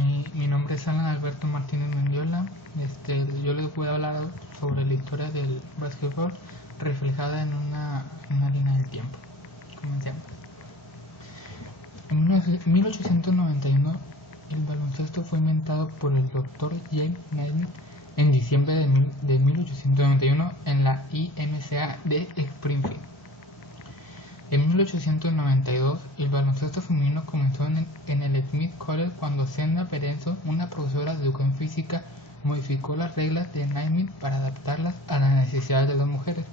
Mi nombre es Alan Alberto Martínez Mendiola. Yo les voy a hablar sobre la historia del básquetbol reflejada en una línea del tiempo. Comencemos. En 1891, el baloncesto fue inventado por el Dr. James Naismith en diciembre de 1891 en la IMCA de Springfield. En 1892, el baloncesto femenino comenzó en el Smith College cuando Senda Perenzo, una profesora de educación física, modificó las reglas de Naismith para adaptarlas a las necesidades de las mujeres.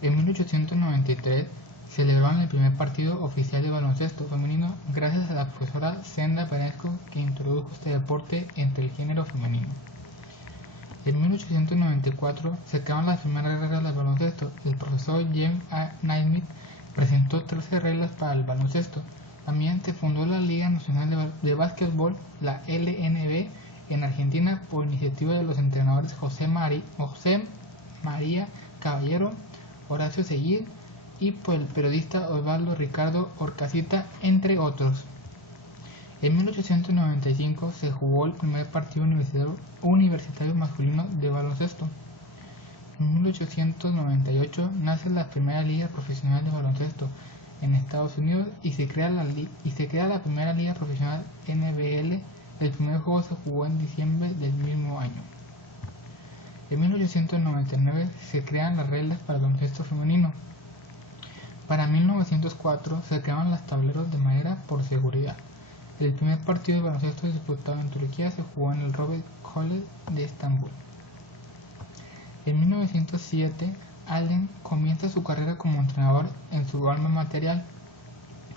En 1893, celebraron el primer partido oficial de baloncesto femenino gracias a la profesora Senda Perenzo, que introdujo este deporte entre el género femenino. En 1894 se crearon las primeras reglas del baloncesto. El profesor James A. Naismith presentó 13 reglas para el baloncesto. También se fundó la Liga Nacional de Básquetbol, la LNB, en Argentina por iniciativa de los entrenadores José María Caballero, Horacio Seguí y por el periodista Osvaldo Ricardo Orcasita, entre otros. En 1895 se jugó el primer partido universitario masculino de baloncesto. En 1898 nace la primera liga profesional de baloncesto en Estados Unidos y se crea la primera liga profesional NBL. El primer juego se jugó en diciembre del mismo año. En 1899 se crean las reglas para el baloncesto femenino. Para 1904 se crearon los tableros de madera por seguridad. El primer partido de baloncesto disputado en Turquía se jugó en el Robert College de Estambul. En 1907, Allen comienza su carrera como entrenador en su alma mater.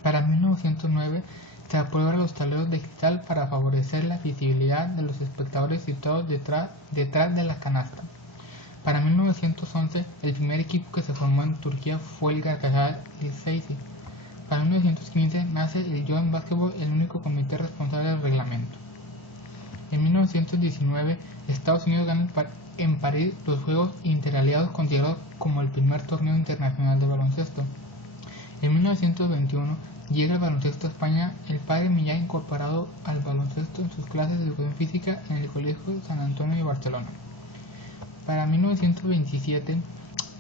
Para 1909, se aprueban los tableros de cristal para favorecer la visibilidad de los espectadores situados detrás de la canasta. Para 1911, el primer equipo que se formó en Turquía fue el Galatasaray Liseysi. Para 1915 nace el Joint Basketball, el único comité responsable del reglamento. En 1919, Estados Unidos gana en París los Juegos Interaliados, considerados como el primer torneo internacional de baloncesto. En 1921 llega el baloncesto a España. El padre Millán incorporado al baloncesto en sus clases de educación física en el Colegio San Antonio de Barcelona. Para 1927,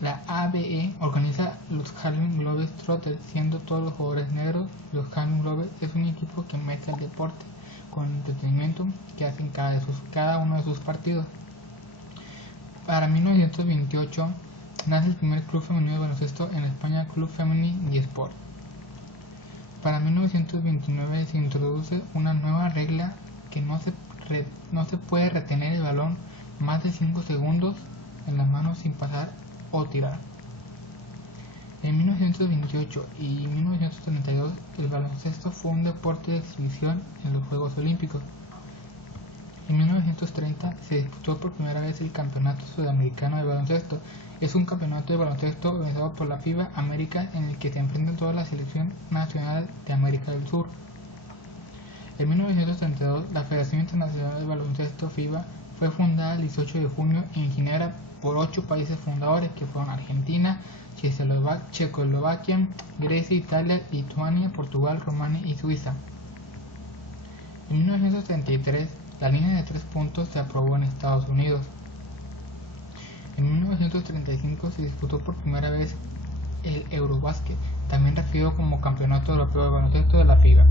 la ABE organiza los Harlem Globetrotters, siendo todos los jugadores negros. Los Harlem Globetrotters es un equipo que mezcla el deporte con el entretenimiento que hacen cada uno de sus partidos. Para 1928 nace el primer club femenino de baloncesto en España, Club Femení de Sport. Para 1929 se introduce una nueva regla que no se puede retener el balón más de 5 segundos en las manos sin pasar o tirar. En 1928 y 1932 el baloncesto fue un deporte de exhibición en los Juegos Olímpicos. En 1930 se disputó por primera vez el Campeonato Sudamericano de Baloncesto. Es un campeonato de baloncesto organizado por la FIBA América en el que se enfrentan todas las selecciones nacionales de América del Sur. En 1932 la Federación Internacional de Baloncesto FIBA fue fundada el 18 de junio en Ginebra por 8 países fundadores que fueron Argentina, Checoslovaquia, Grecia, Italia, Lituania, Portugal, Rumania y Suiza. En 1933 la línea de 3 puntos se aprobó en Estados Unidos. En 1935 se disputó por primera vez el Eurobasket, también referido como Campeonato Europeo de Baloncesto de la FIBA.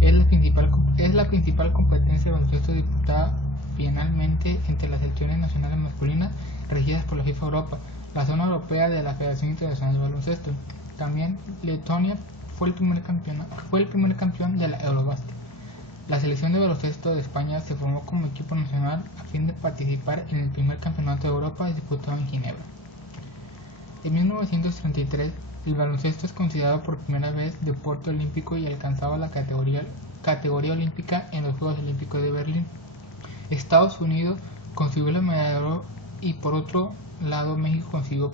Es la principal competencia de baloncesto disputada bienalmente entre las selecciones nacionales masculinas regidas por la FIFA Europa, la zona europea de la Federación Internacional de Baloncesto. También Letonia fue el primer campeón de la Eurobasket. La selección de baloncesto de España se formó como equipo nacional a fin de participar en el primer campeonato de Europa disputado en Ginebra. En 1933, el baloncesto es considerado por primera vez deporte olímpico y alcanzaba la categoría olímpica en los Juegos Olímpicos de Berlín. Estados Unidos consiguió la medalla de oro y por otro lado México consiguió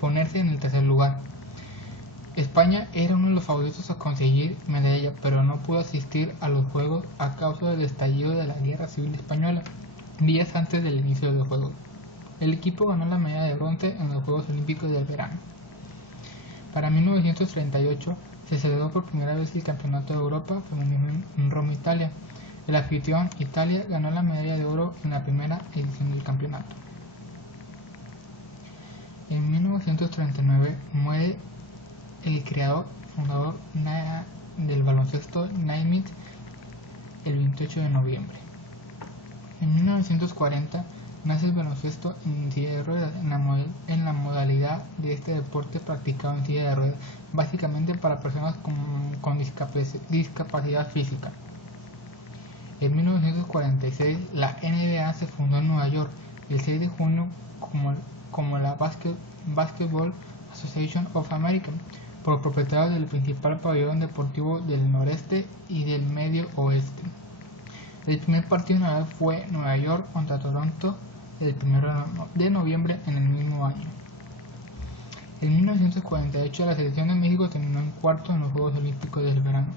ponerse en el tercer lugar. España era uno de los favoritos a conseguir medalla, pero no pudo asistir a los Juegos a causa del estallido de la Guerra Civil Española, días antes del inicio de los Juegos. El equipo ganó la medalla de bronce en los Juegos Olímpicos del verano. Para 1938 se celebró por primera vez el Campeonato de Europa femenino en Roma, Italia. El anfitrión, Italia, ganó la medalla de oro en la primera edición del campeonato. En 1939 muere el fundador del baloncesto Naismith el 28 de noviembre. En 1940 nace el baloncesto en silla de ruedas, en la modalidad de este deporte practicado en silla de ruedas, básicamente para personas con discapacidad física. En 1946 la NBA se fundó en Nueva York, el 6 de junio como la Basketball Association of America, por propietarios del principal pabellón deportivo del noreste y del medio oeste. El primer partido nacional fue Nueva York contra Toronto el 1 de noviembre en el mismo año. En 1948 la selección de México terminó en cuarto en los Juegos Olímpicos del verano.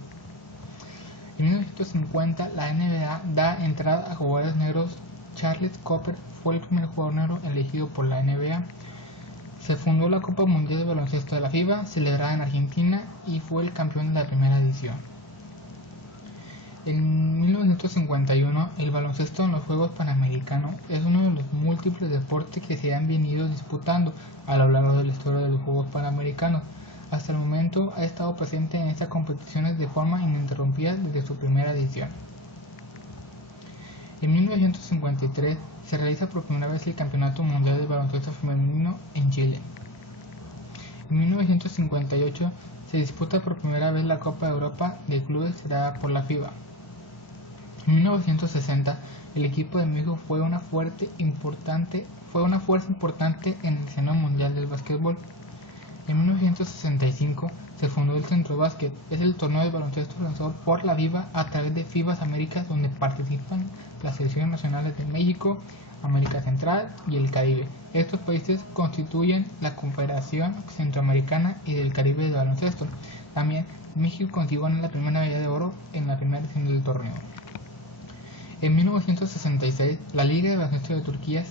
En 1950 la NBA da entrada a jugadores negros. Charles Cooper fue el primer jugador negro elegido por la NBA. Se fundó la Copa Mundial de Baloncesto de la FIBA, celebrada en Argentina, y fue el campeón de la primera edición. En 1951, el baloncesto en los Juegos Panamericanos es uno de los múltiples deportes que se han venido disputando a lo largo de la historia de los Juegos Panamericanos. Hasta el momento ha estado presente en estas competiciones de forma ininterrumpida desde su primera edición. En 1953 se realiza por primera vez el Campeonato Mundial de Baloncesto Femenino en Chile. En 1958 se disputa por primera vez la Copa de Europa de Clubes dada por la FIBA. En 1960 el equipo de México fue una fuerza importante en el escenario mundial del básquetbol. En 1965 se fundó el Centro Básquet, es el torneo de baloncesto organizado por la FIBA a través de FIBAs Américas, donde participan las selecciones nacionales de México, América Central y el Caribe. Estos países constituyen la Confederación Centroamericana y del Caribe de baloncesto. También México consiguió la primera medalla de oro en la primera edición del torneo. En 1966 la Liga de Baloncesto de Turquía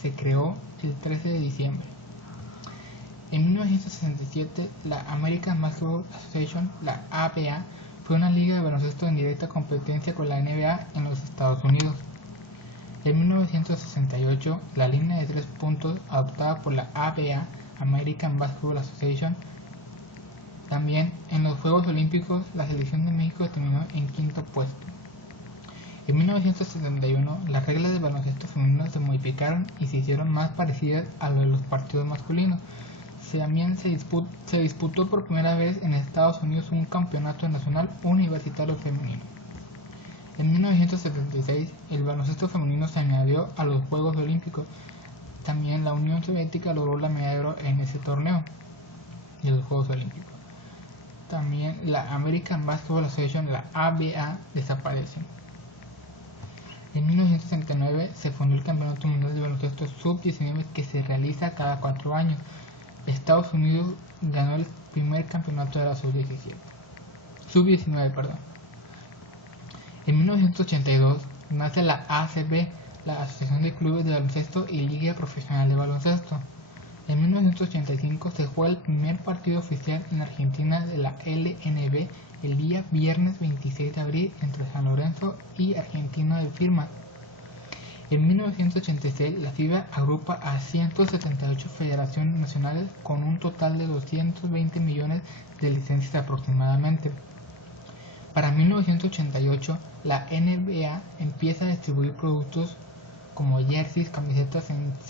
se creó el 13 de diciembre. En 1967 la American Basketball Association, la ABA, fue una liga de baloncesto en directa competencia con la NBA en los Estados Unidos. En 1968 la línea de 3 puntos adoptada por la ABA, American Basketball Association. También en los Juegos Olímpicos la selección de México terminó en quinto puesto. En 1971 las reglas de baloncesto femenino se modificaron y se hicieron más parecidas a lo de los partidos masculinos. También se disputó por primera vez en Estados Unidos un campeonato nacional universitario femenino. En 1976 el baloncesto femenino se añadió a los Juegos Olímpicos. También la Unión Soviética logró la medalla de oro en ese torneo de los Juegos Olímpicos. También la American Basketball Association, la ABA, desaparece. En 1969 se fundó el Campeonato Mundial de Baloncesto Sub-19 que se realiza cada 4 años. Estados Unidos ganó el primer campeonato de la Sub-19. En 1982 nace la ACB, la Asociación de Clubes de Baloncesto y Liga Profesional de Baloncesto. En 1985 se juega el primer partido oficial en Argentina de la LNB el día viernes 26 de abril entre San Lorenzo y Argentino de Firmat. En 1986 la FIBA agrupa a 178 federaciones nacionales con un total de 220 millones de licencias aproximadamente. Para 1988 la NBA empieza a distribuir productos como jerseys, camisetas,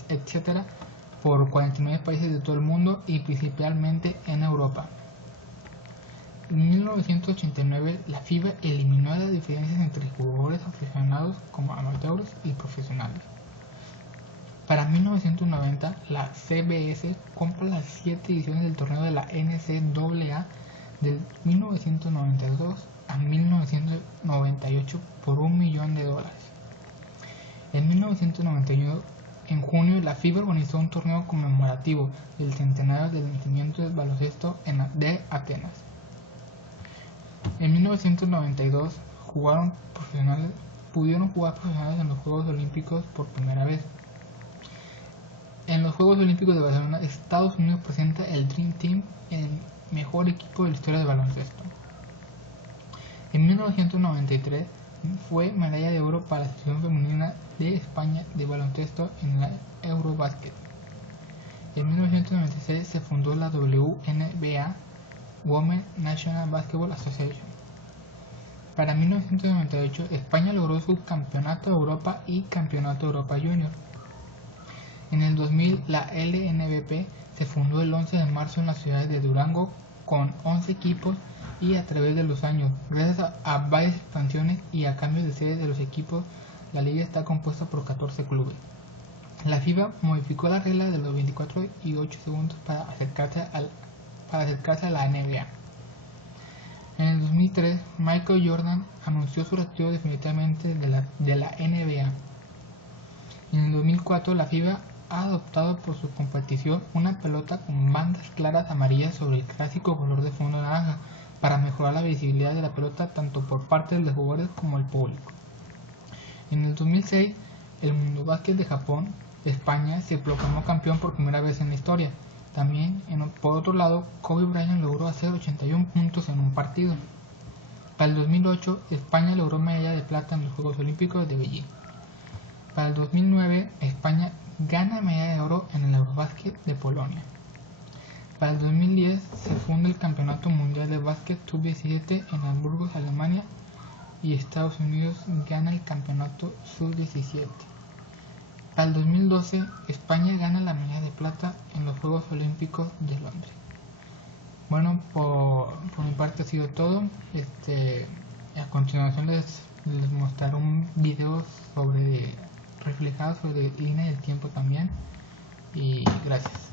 etc. por 49 países de todo el mundo y principalmente en Europa. En 1989 la FIBA eliminó las diferencias entre jugadores aficionados como amateurs y profesionales. Para 1990 la CBS compra las 7 ediciones del torneo de la NCAA del 1992 a 1998 por $1 millón. En 1991, en junio, la FIBA organizó un torneo conmemorativo del centenario del nacimiento del baloncesto de Atenas. En 1992 pudieron jugar profesionales en los Juegos Olímpicos por primera vez. En los Juegos Olímpicos de Barcelona, Estados Unidos presenta el Dream Team, el mejor equipo de la historia del baloncesto. En 1993 fue medalla de oro para la selección femenina de España de baloncesto en la Eurobasket. En 1996 se fundó la WNBA, Women's National Basketball Association. Para 1998 España logró su Campeonato de Europa y Campeonato de Europa Junior. En el 2000 la LNBP se fundó el 11 de marzo en la ciudad de Durango con 11 equipos y a través de los años, gracias a varias expansiones y a cambios de sede de los equipos, la liga está compuesta por 14 clubes. La FIBA modificó la regla de los 24 y 8 segundos para acercarse a la NBA. En el 2003, Michael Jordan anunció su retiro definitivamente de la NBA. En el 2004, la FIBA ha adoptado por su competición una pelota con bandas claras amarillas sobre el clásico color de fondo naranja para mejorar la visibilidad de la pelota tanto por parte de los jugadores como el público. En el 2006, el Mundo Básquet de Japón, España, se proclamó campeón por primera vez en la historia. También, por otro lado, Kobe Bryant logró hacer 81 puntos en un partido. Para el 2008, España logró medalla de plata en los Juegos Olímpicos de Beijing. Para el 2009, España gana medalla de oro en el Eurobasket de Polonia. Para el 2010 se funda el Campeonato Mundial de Básquet Sub-17 en Hamburgo, Alemania, y Estados Unidos gana el Campeonato Sub-17. Para el 2012 España gana la medalla de plata en los Juegos Olímpicos de Londres. Bueno, por mi parte ha sido todo. A continuación les mostraré un video reflejado sobre línea del tiempo también. Y gracias.